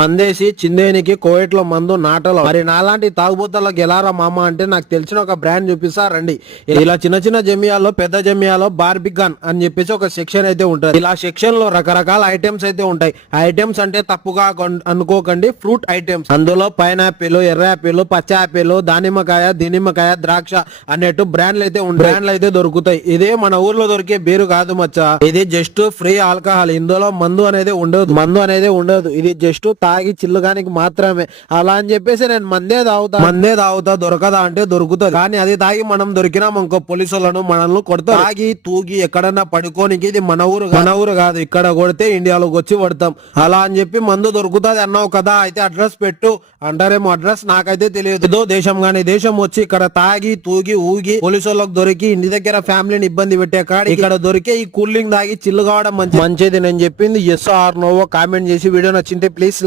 మందేసి చిందేనికి Covid లో మందు నాటలో. మరి నాలాంటి తాగుబోతలకు ఎలారా మామ అంటే నాకు తెలిసిన ఒక బ్రాండ్ చూపిస్తా రండి. ఇలా చిన్న చిన్న జమియాల్లో పెద్ద జమియాలో బార్బికాన్ అని చెప్పేసి ఒక సెక్షన్ అయితే ఉంటుంది. ఇలా సెక్షన్ లో రకరకాల ఐటమ్స్ అయితే ఉంటాయి. ఐటమ్స్ అంటే తప్పుగా అనుకోకండి, ఫ్రూట్ ఐటమ్స్. అందులో పైనాపిల్, ఎర్ర యాపిల్, పచ్చ యాపిల్, దానిమ్మకాయ, దినిమ్మకాయ, ద్రాక్ష అన్నట్టు బ్రాండ్లు అయితే ఉంటాయి. బ్రాండ్లు అయితే దొరుకుతాయి. ఇదే మన ఊర్లో దొరికే బీరు కాదు మచ్చా. ఇది జస్ట్ ఫ్రీ ఆల్కహాల్. ఇందులో మందు అనేది ఉండదు. ఇది జస్ట్ తాగి చిల్లుగానికి మాత్రమే. అలా అని చెప్పేసి నేను మందే తాగుతా దొరకదా అంటే దొరుకుతుంది. కానీ అది తాగి మనం దొరికినాం ఇంకో పోలీసులను మనల్ని కొడతాం. తాగి తూగి ఎక్కడన్నా పడుకోనికి ఇది మన ఊరు కాదు. ఇక్కడ కొడితే ఇండియాలోకి వచ్చి పడతాం. అలా అని చెప్పి మందు దొరుకుతుంది అన్నావు కదా, అయితే అడ్రస్ పెట్టు అంటారేమో. అడ్రస్ నాకైతే తెలియదు. ఏదో దేశం గాని దేశం వచ్చి ఇక్కడ తాగి తూగి ఊగి పోలీసులకు దొరికి ఇంటి దగ్గర ఫ్యామిలీని ఇబ్బంది పెట్టే కాడ ఇక్కడ దొరికే ఈ కూలింగ్ తాగి చిల్లు కావడం మంచిది. నేను చెప్పింది ఎస్ ఆర్ నో కామెంట్ చేసి వీడియో నచ్చింటే ప్లీజ్ లైక్